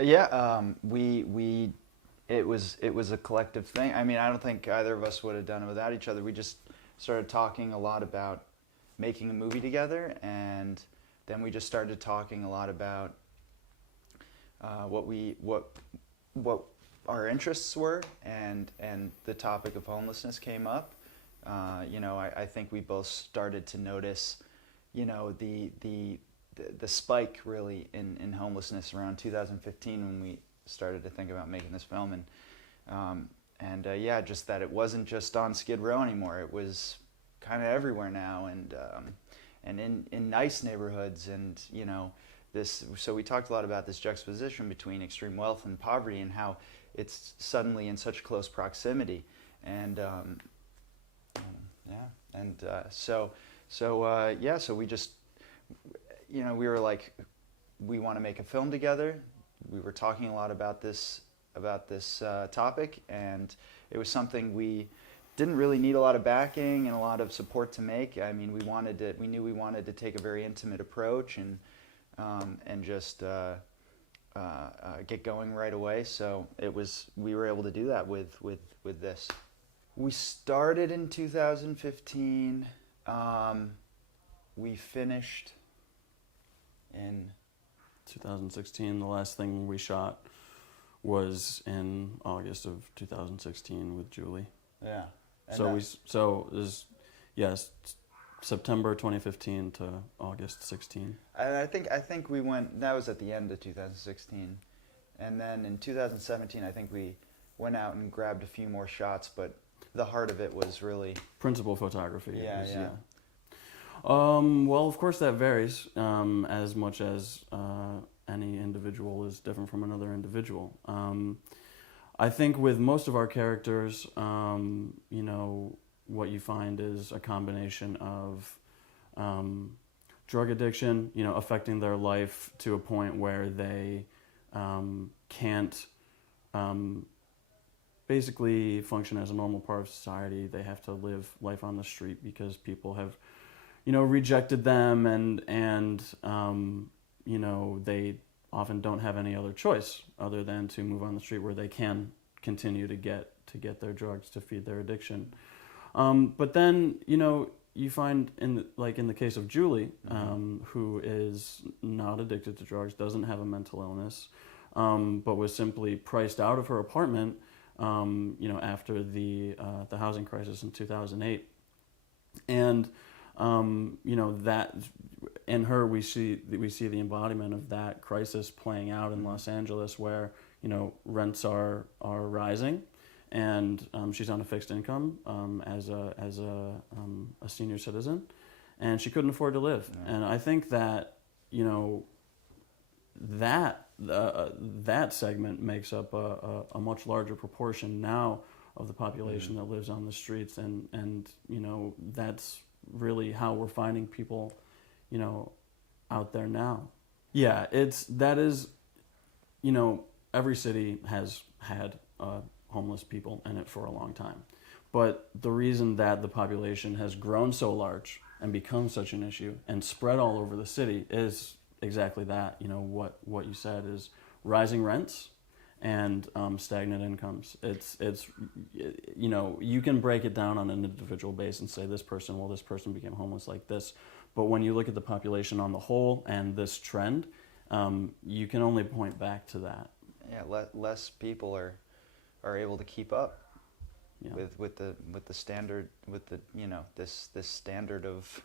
Yeah, it was a collective thing. I mean, I don't think either of us would have done it without each other. We just started talking a lot about making a movie together, and then we just started talking a lot about what our interests were, and the topic of homelessness came up. I think we both started to notice, the spike really in homelessness around 2015 when we started to think about making this film, and just that it wasn't just on Skid Row anymore. It was kind of everywhere now, and in nice neighborhoods, and this. So we talked a lot about this juxtaposition between extreme wealth and poverty, and how it's suddenly in such close proximity, and so we just, we were like, we want to make a film together. We were talking a lot about this topic, and it was something we didn't really need a lot of backing and a lot of support to make. I mean, we knew we wanted to take a very intimate approach and just get going right away. So we were able to do that with this. We started in 2015. We finished in 2016. The last thing we shot was in August of 2016 with Julie. Yeah. Yes, September 2015 to August 16. I think we went. That was at the end of 2016, and then in 2017, I think we went out and grabbed a few more shots, but the heart of it was really principal photography. Yeah. Well, of course that varies, as much as any individual is different from another individual. I think with most of our characters, what you find is a combination of drug addiction, affecting their life to a point where they can't basically function as a normal part of society. They have to live life on the street because people have, rejected them, and they often don't have any other choice other than to move on the street where they can continue to get their drugs to feed their addiction. But then, you find in the case of Julie, who is not addicted to drugs, doesn't have a mental illness, but was simply priced out of her apartment, after the housing crisis in 2008, and that in her we see the embodiment of that crisis playing out in Los Angeles, where rents are rising, and she's on a fixed income as a senior citizen, and she couldn't afford to live. Yeah. And I think that that segment makes up a much larger proportion now of the population that lives on the streets, and that's really how we're finding people out there now. Yeah, every city has had homeless people in it for a long time, but the reason that the population has grown so large and become such an issue and spread all over the city is exactly that. What you said is rising rents and stagnant incomes. It's you can break it down on an individual basis and say this person became homeless like this, but when you look at the population on the whole and this trend, you can only point back to that. Yeah, less people are able to keep up with the standard, this standard of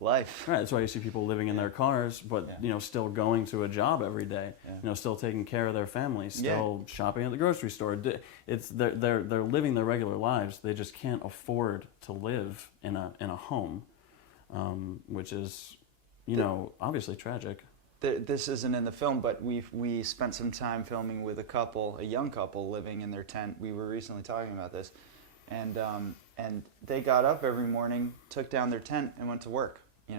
life. Right, that's why you see people living in their cars, but still going to a job every day. Yeah. Still taking care of their families, still shopping at the grocery store. They're living their regular lives. They just can't afford to live in a home, which is obviously tragic. This isn't in the film, but we spent some time filming with a young couple living in their tent. We were recently talking about this, and they got up every morning, took down their tent, and went to work.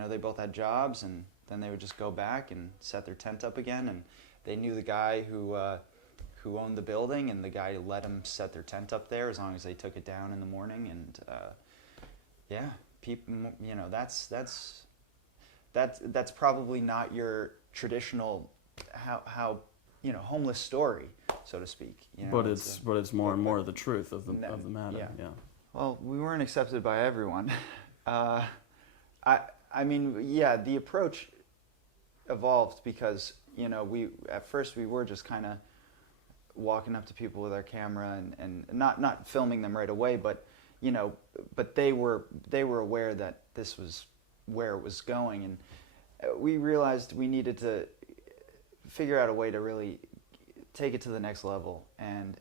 They both had jobs, and then they would just go back and set their tent up again. And they knew the guy who owned the building, and the guy let them set their tent up there as long as they took it down in the morning. And people, that's probably not your traditional how homeless story, so to speak. But it's more and more the truth of the matter. Yeah. Well, we weren't accepted by everyone. I mean, yeah, the approach evolved because at first we were just kind of walking up to people with our camera and not filming them right away, but they were aware that this was where it was going, and we realized we needed to figure out a way to really take it to the next level, and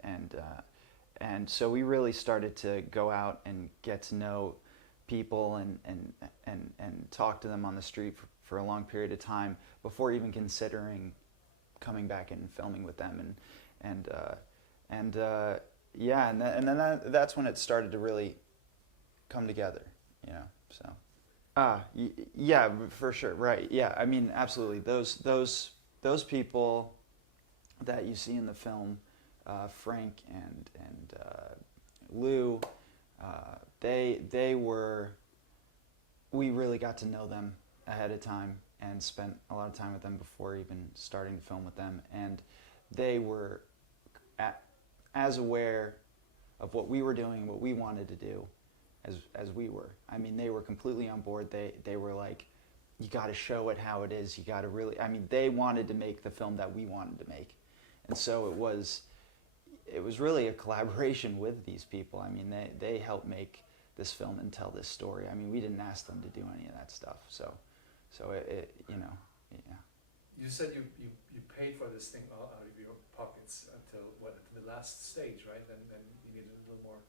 so we really started to go out and get to know people and talk to them on the street for a long period of time before even considering coming back and filming with them, and then that's when it started to really come together, so. Yeah, for sure, right. Yeah, I mean, absolutely. Those people that you see in the film, Frank and Lou, we really got to know them ahead of time and spent a lot of time with them before even starting to film with them, and they were as aware of what we were doing, what we wanted to do, as we were. I mean, they were completely on board. They were like, you got to show it how it is. You got to really. I mean, they wanted to make the film that we wanted to make, and so it was really a collaboration with these people. I mean, they helped make this film and tell this story. I mean, we didn't ask them to do any of that stuff. So yeah. You said you paid for this thing out of your pockets until the last stage, right? Then you needed a little more.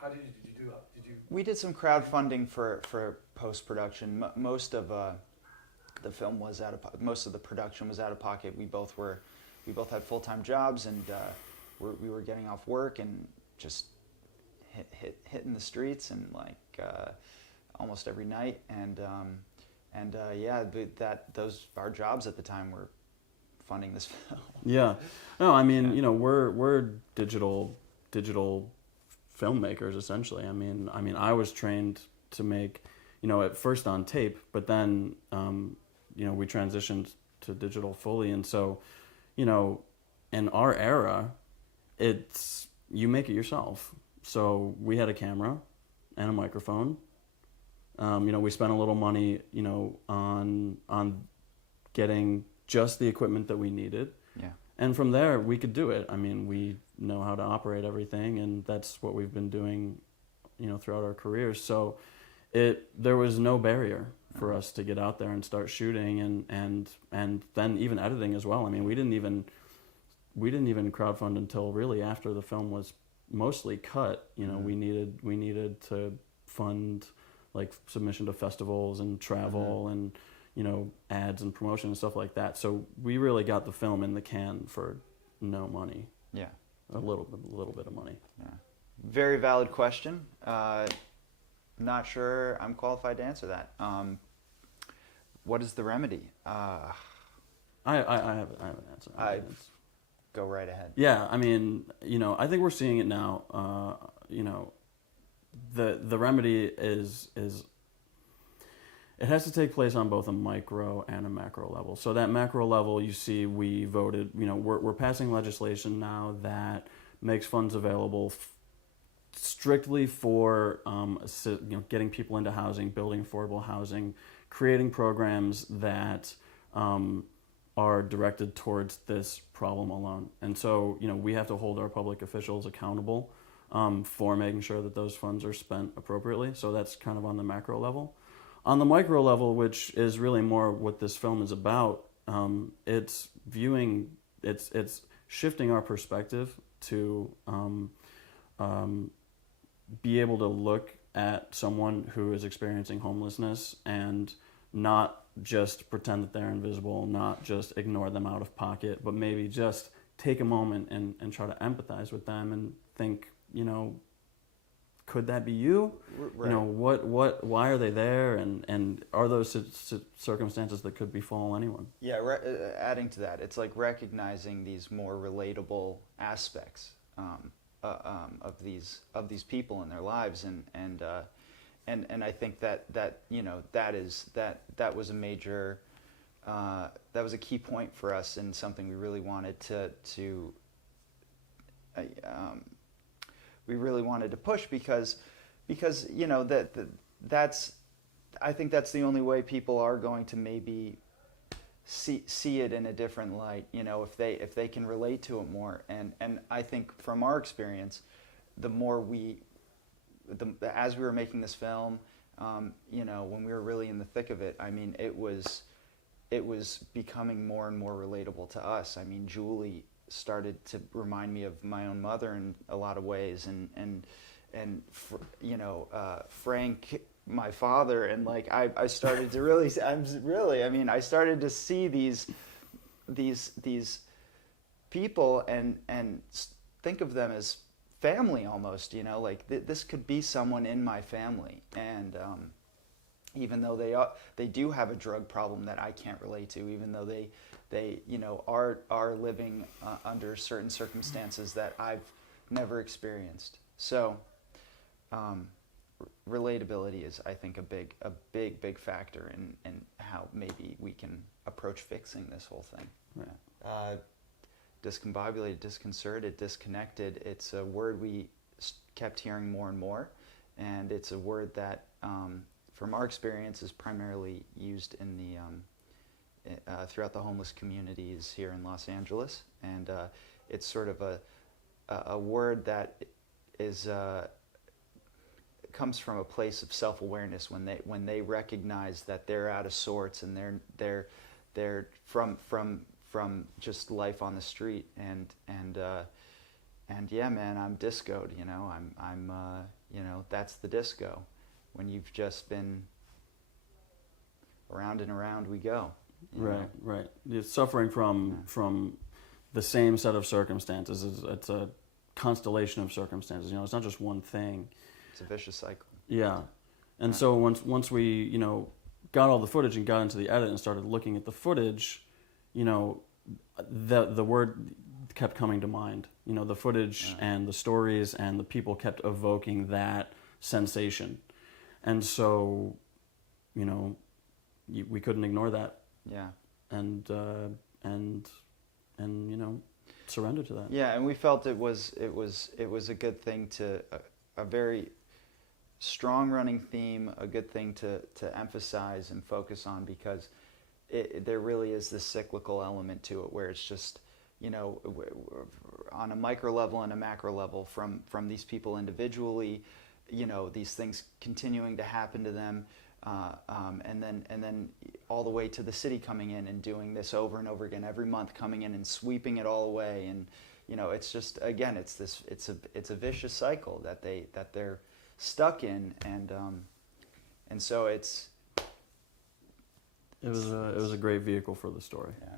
How did you do that? We did some crowdfunding for post-production. Most of the film was most of the production was out of pocket. We both had full-time jobs, and we were getting off work and just hitting the streets and almost every night, and our jobs at the time were funding this film. Yeah, no, I mean, we're digital filmmakers essentially. I mean, I was trained to make, at first on tape, but then, we transitioned to digital fully, and so, in our era, it's you make it yourself. So we had a camera and a microphone. We spent a little money, on getting just the equipment that we needed. Yeah. And from there, we could do it. I mean, we know how to operate everything, and that's what we've been doing, throughout our careers. So there was no barrier for us to get out there and start shooting and then even editing as well. I mean, we didn't even crowdfund until really after the film was mostly cut. We needed to fund submission to festivals and travel and ads and promotion and stuff like that. So we really got the film in the can for no money. Yeah. A little bit of money. Yeah. Very valid question. Not sure I'm qualified to answer that. What is the remedy? I have an answer. Go right ahead. Yeah, I mean, I think we're seeing it now. The remedy is it has to take place on both a micro and a macro level. So that macro level, you see, we voted. We're passing legislation now that makes funds available strictly for getting people into housing, building affordable housing, creating programs that are directed towards this problem alone. And so, we have to hold our public officials accountable for making sure that those funds are spent appropriately. So that's kind of on the macro level. On the micro level, which is really more what this film is about, it's shifting our perspective to be able to look at someone who is experiencing homelessness and not just pretend that they're invisible, not just ignore them out of pocket, but maybe just take a moment and try to empathize with them and think, could that be you? Right. Why are they there? And are those circumstances that could befall anyone? Yeah, adding to that, it's like recognizing these more relatable aspects of these people in their lives, and I think that was a major that was a key point for us and something we really wanted we really wanted to push because you know that's I think that's the only way people are going to maybe see it in a different light, you know, if they can relate to it more. And I think from our experience, the more as we were making this film, you know, when we were really in the thick of it, I mean, it was becoming more and more relatable to us. I mean, Julie started to remind me of my own mother in a lot of ways, and you know, Frank, my father, and like I started to really, I mean, I started to see these people and think of them as family almost, you know, like this could be someone in my family, and even though they do have a drug problem that I can't relate to, even though they you know are living under certain circumstances that I've never experienced. So relatability is, I think, a big factor in how maybe we can approach fixing this whole thing. Right. Discombobulated, disconcerted, disconnected. It's a word we kept hearing more and more, and it's a word that, from our experience, is primarily used in the throughout the homeless communities here in Los Angeles, and it's sort of a word that is comes from a place of self-awareness when they recognize that they're out of sorts and they're from just life on the street, and yeah, man, I'm discoed, you know, I'm you know, that's the disco, when you've just been around and around we go. Right. You're suffering from the same set of circumstances. It's a constellation of circumstances. You know, it's not just one thing. It's a vicious cycle. Yeah, and so once we, you know, got all the footage and got into the edit and started looking at the footage, you know, the word kept coming to mind. You know, the footage and the stories and the people kept evoking that sensation, and so, you know, we couldn't ignore that. Yeah. And you know, surrender to that. Yeah, and we felt it was a good thing to a very strong running theme, a good thing to emphasize and focus on, because there really is this cyclical element to it where it's just, you know, on a micro level and a macro level, from these people individually, you know, these things continuing to happen to them, and then all the way to the city coming in and doing this over and over again every month, coming in and sweeping it all away. And you know, it's just, again, it's a vicious cycle that they're stuck in, and so it was a great vehicle for the story. Yeah.